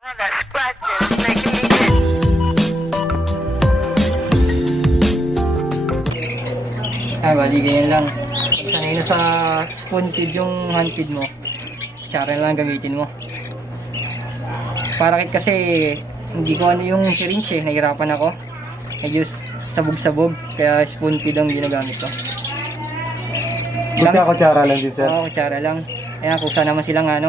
Bali ganyan lang. Sanay na sa spoon feed yung hand feed mo. Tsara na lang gamitin mo. Para kasi hindi ko ano yung syringe nahirapan ako. Medyo sabog-sabog, kaya spoon feed ang ginagamit ko. Kutsara lang din, sir? Oo, kutsara lang. Ayan, kusa naman silang nga.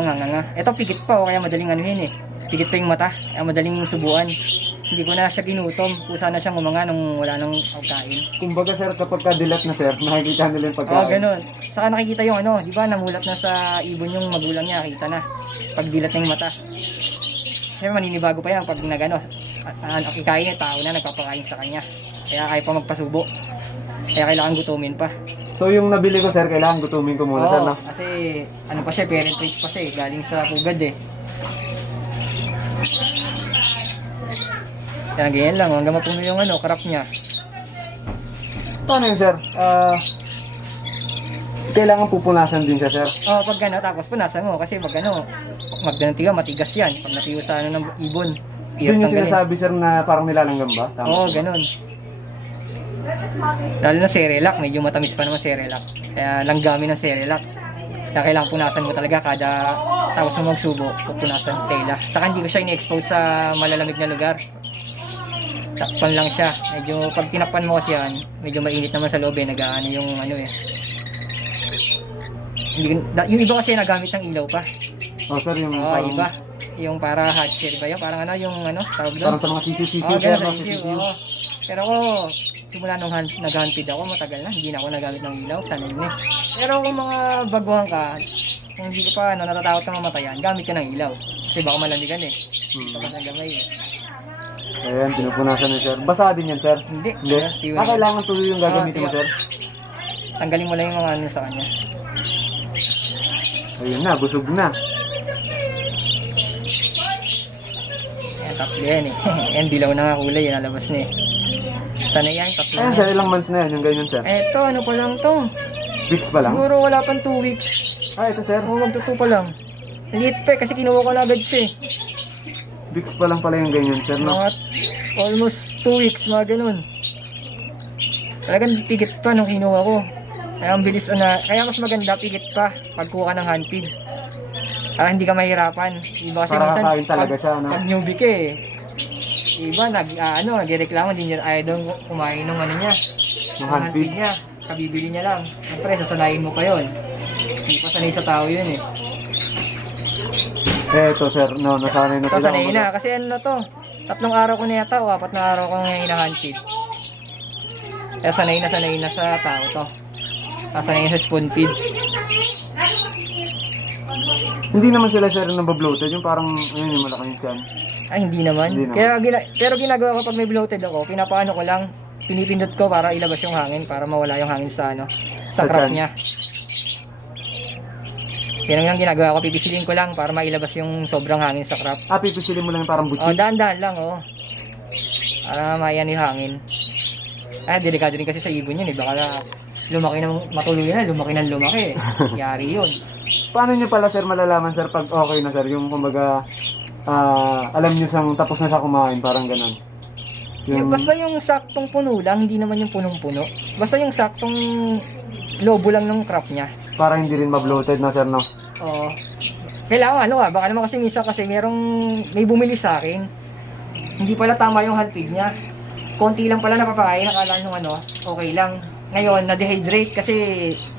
Ito pigit pa, kaya madaling anuhin Pigit pa yung mata, kaya madaling subuan. Hindi ko na siya ginutom, kusa na siyang umanga nung wala nang pagkain. Kumbaga, sir, kapag kadilat na, sir, nakikita nila yung pagkain. Oo, ganun. Saka nakikita yung di ba, namulat na sa ibon yung magulang niya, kita na. Pag dilat na yung mata. Siyempre, maninibago pa yan pag ikain niya, tao na nagpapakain sa kanya. Kaya ayaw pa magpasubo. Kaya kailangan gutumin pa. So, yung nabili ko, sir, kailangan gutumin ko muna, sir, no? Kasi ano pa siya, parent raised pa siya galing sa pugad Kaya ganyan lang, hanggang mapuno yung crop niya. Paano yun, sir? Kailangan pupunasan din siya, sir? Oo, pag tapos punasan mo. Kasi pag magdantiga, matigas yan. Pag natiyo sa ng ibon, Yun yung sinasabi, sir, na parang nilalanggam ba? Oo, ganun. Lalo na Cerelac, medyo matamis pa naman Cerelac. Kaya langgamin ng Cerelac. Kaya kailangan punasan mo talaga kada tapos mo magsubo, pupunasan ng tela. Saka hindi ko siya in-expose sa malalamig na lugar. Takpan lang siya. Medyo pag tinakpan mo kasi yan, medyo mainit naman sa loob nag-aano yung yung iba kasi nagamit ng ilaw pa. Sir, yung iba. Yung para hatchery ba yun? Parang yung tawag doon? Parang sa mga CCTV, sir, no? CCTV. Pero ako, simula nung nag-handfeed ako, matagal na, hindi na ako nagamit ng ilaw, sanay na. Pero kung mga baguhan ka, kung hindi ka pa natatakot na mamatayan, gamit ka ng ilaw. Kasi baka malamigan Tapos ng gamay Ayan, pinupunasan na, sir. Basa din yan, sir? Hindi. Kailangan tuloy yung gagamitin mo, sir? Tanggalin mo lang yung mga sa kanya. Ayun na, busog na. Ayan, tatlo yan Ayan, dilaw na nga kulay, nalabas na Sanay yan, tatlo Ayan, sir, ilang months na yan, yung ganyan, sir? Eto, ano pa lang to? Weeks pa lang? Siguro wala pang 2 weeks. Ito, sir? Oo, magtuto pa lang. Liit pa kasi kinuha ko na agad siya Weeks pa lang pala yung ganyan, sir, no? Mga almost 2 weeks, mga ganun. Talagang pigit pa nung kinuha ko. Kaya ang bilis kaya mas maganda pigit pa pagkuha ka ng hand feed. Hindi ka mahirapan. Iba kasi para minsan kain talaga siya, no? Pag newbie ka iba nagreklamo din niya, ayaw daw kumain ng niya. Ng hand feed niya. Kabibili niya lang. Siyempre, sasanayin mo pa yun. Hindi pa sanay sa tao yun Eto, sir, no, nasanay na sila. Sanay na, kasi 3 araw ko na yata o 4 na araw ko na hinahan feed. Kaya sanay na sa tao to. Sanay na sa spoon feed. Hindi naman sila, sir, nababloated. Yung parang, yung malaki yung tiyan. Hindi naman. Kaya, pero ginagawa ko pag may bloated ako, pinapaano ko lang, pinipindot ko para ilabas yung hangin, para mawala yung hangin sa sa crop niya. Yan ang ginagawa ko, pipisilin ko lang para mailabas yung sobrang hangin sa crop. Pipisilin mo lang parang butsi? Dahan-dahan lang, para mayan yung hangin. Delikado rin kasi sa ibon yun, baka lumaki ng matuluyan lumaki ng lumaki. Yari yun. Paano nyo pala, sir, malalaman, sir, pag okay na, sir, yung kumbaga, alam nyo siyang tapos na siya kumain, parang ganun? Basta yung saktong puno lang, hindi naman yung punong-puno. Basta yung saktong lobo lang ng crop niya. Para hindi rin ma-bloated na, sir, no? Oo. Kailangan baka naman kasi minsan kasi may bumili sa akin. Hindi pala tama yung hand feed niya. Konti lang pala napapakain, nakala nung okay lang. Ngayon, na-dehydrate kasi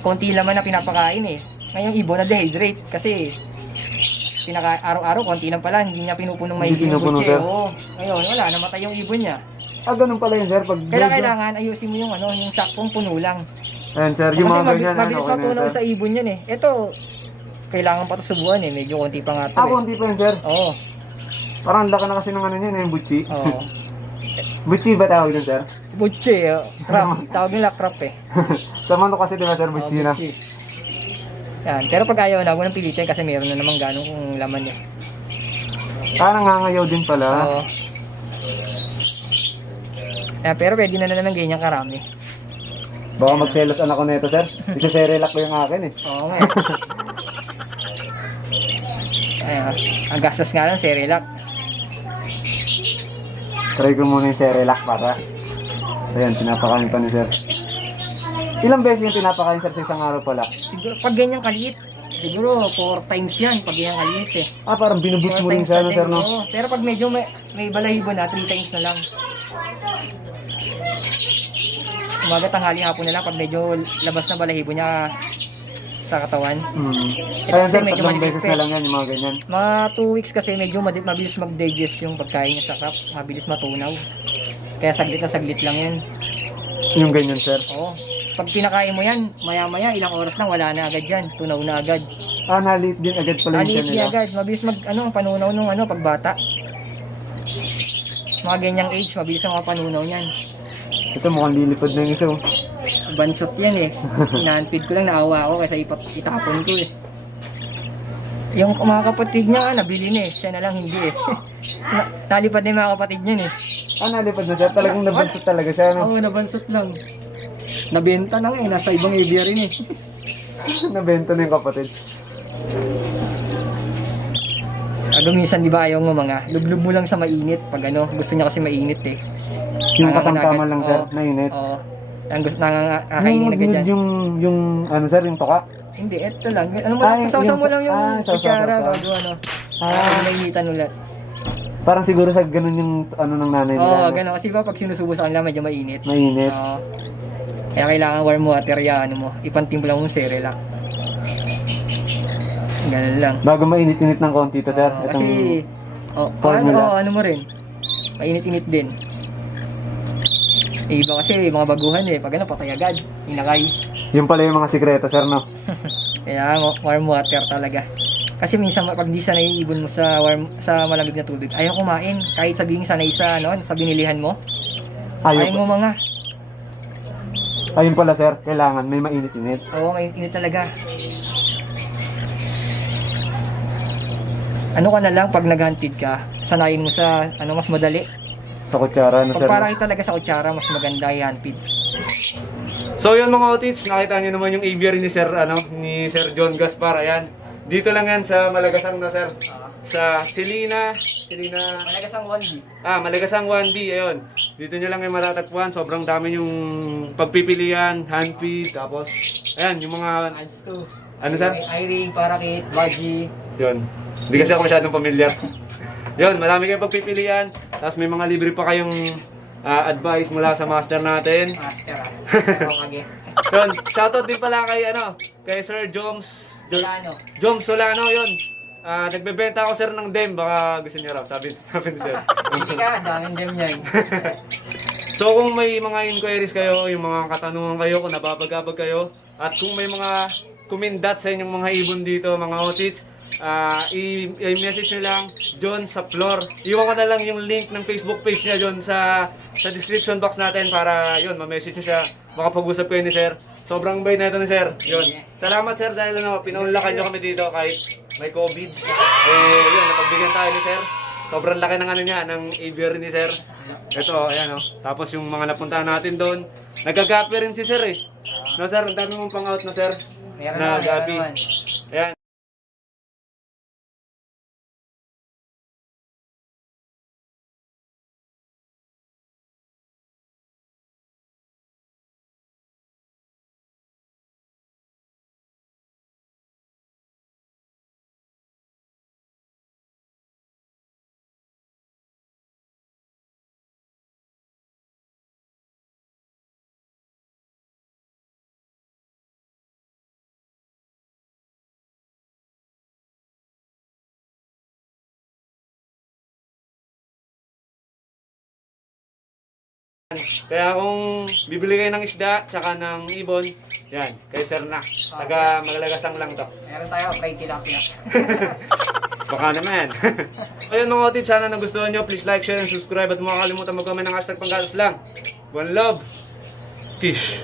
konti laman na pinapakain Ngayon, ibon na-dehydrate kasi araw-araw, konti lang pala, hindi niya pinupunong maigi yung butche. Ngayon, wala, namatay yung ibon niya. Ganun pala yun, sir. Kailangan ayusin mo yung yung saktong puno lang. Ayan, sir, yung mga ganyan. Mabilis matunaw sa ibon yan Ito, kailangan pa ito subuan medyo konti pa nga ito konti pa yun, sir? Oo. Parang laka na kasi ng yung butchi. Oo. Butchi ba tawag yun, sir? Butchi, crop. Tawag nila crop Sa manok kasi diba, sir, butchi na? Yan, pero pag ayaw na, huwag nang pilitin kasi meron na namang ganong kung laman nangangayaw din pala. Oo. Pero pwede na naman ganyan karami. Baka magselos anak ko nito, sir. Isa-Cerelac ko yung akin Oo nga Ang gastos nga lang, Cerelac. Try ko muna yung Cerelac para. Ayan, pinapakain pa ni sir. Ilang beses yung pinapakain sir sa isang araw pala? Siguro, pag ganyan kaliit, siguro 4 times yan pag ganyan kaliit eh. Ah, parang binubus 4 mo rin times siya, na no, din, sir, no? oo. Pero pag medyo may balahibo na, 3 times na lang. Umaga, tanghali, hapon na lang pag medyo labas na balahibo niya sa katawan. Ayan kasi sir, medyo 3 beses maliliit na lang yan, yung mga ganyan. Mga 2 weeks kasi medyo mabilis mag-digest yung pagkain niya sa cup. Mabilis matunaw. Kaya saglit lang yan. Yung ganyan sir. Oo. Pag pinakain mo yan, maya-maya, ilang oras lang, wala na agad yan. Tunaw na agad. Ah, nalit din agad pala yung Alit siya niya nila. agad. Mabilis panunaw nung pagbata. Mga ganyang age, mabilis ang mga panunaw niyan. Ito mukhang lilipad na yung isa. Oh. Bansot yan eh. Inaanpid ko lang, naawa ako kaysa itapon ko eh. Yung mga kapatid niya, nabili na eh. Siya na lang hindi eh. Nalipad na yung mga kapatid niya eh. Ah, nalipad na sir. Talagang nabansot talaga siya, no? Oo, nabansot lang. Nabenta na nga eh. Nasa ibang aviary eh. Nabenta na yung kapatid. Minsan di ba ayaw mo mga lublub mo lang sa mainit pag gusto niya kasi mainit eh. Yung katamtaman lang sir, Oo. nainit. Oo. Ang gusto nakakainin na ganyan. Yung ano sir, yung toka? Hindi, eto lang. Ano mo, Ay, sausaw mo lang yung sausaw, kutsara sausaw. bago nainitan ulit. Parang siguro sa ganun yung ano ng nanay nila. Oo, no? gano'n. Kasi ba pag sinusubo sa kanila medyo mainit. Mainit. Oo. Kaya kailangan warm water yan, ipantimpla mo yung Cerelac. Ganun lang. Bago mainit-init ng konti to sir. Oo, Itong kasi, formula. ano mo rin, mainit-init din. Iba kasi mga baguhan eh, pag patay agad, inakay. Yung pala yung mga sikreto sir, no? Kaya warm water talaga. Kasi minsan pag di sanay ibon mo sa malamig na tubig, ayaw kumain. Kahit sabihin sanay sa binilihan mo, ayaw mo mga. Ayun pala sir, kailangan may mainit-init. Oo, mainit talaga. Ano ka na lang pag nag-hunted ka, sanayin mo sa mas madali. Sa kutsara, no sir? Pag parang talaga sa kutsara, mas maganda i-hunted. So yun mga otits, nakita nyo naman yung aviary ni Sir John Gaspar. Ayan. Dito lang yan sa Malagasang na sir. Sa Selina. Malagasang 1D. Malagasang 1D. Ayun. Dito nyo lang yung matatagpuan. Sobrang dami yung pagpipilian, hand feed, tapos ayan, yung mga Adds to. ano sir? Iring, parakit, budgie. Yun. Hindi kasi ako masyadong familiar. Yun, marami kayong pagpipilian. Tapos may mga libre pa kayong advice mula sa master natin. Master Yun, shoutout din pala kay Sir Joms Solano, yun. Nagbebenta ako sir ng dem, baka gusto niya raw, sabi ni sir. Hindi ka, daming dem yan. So kung may mga inquiries kayo, yung mga katanungan kayo, kung nababagabag kayo, at kung may mga kumindat sa inyong mga ibon dito, mga otits, i-message nyo lang John sa floor. Iwan ko na lang yung link ng Facebook page niya John sa description box natin para yun, ma-message nyo siya. Makapag-usap kayo ni sir. Sobrang bait na ito ni sir. Yun. Salamat sir dahil pinaunlakan nyo kami dito kahit may COVID. Yun, napagbigyan tayo ni sir. Sobrang laki ng niya, ng aviary ni sir. Ito, ayan Tapos yung mga napuntahan natin doon, nagagapi rin si sir eh. No sir, ang dami mong pang-out na sir. Na gabi. Ayan. Kaya kung bibili kayo ng isda, tsaka ng ibon, yan, kay Sir na. Taga Malagasang lang to. Meron tayo, play tilapia. Baka naman. Ayun mga otits, sana nagustuhan nyo. Please like, share, and subscribe. At huwag makakalimutan mag-comment ng hashtag Panggatas lang. One love. Fish.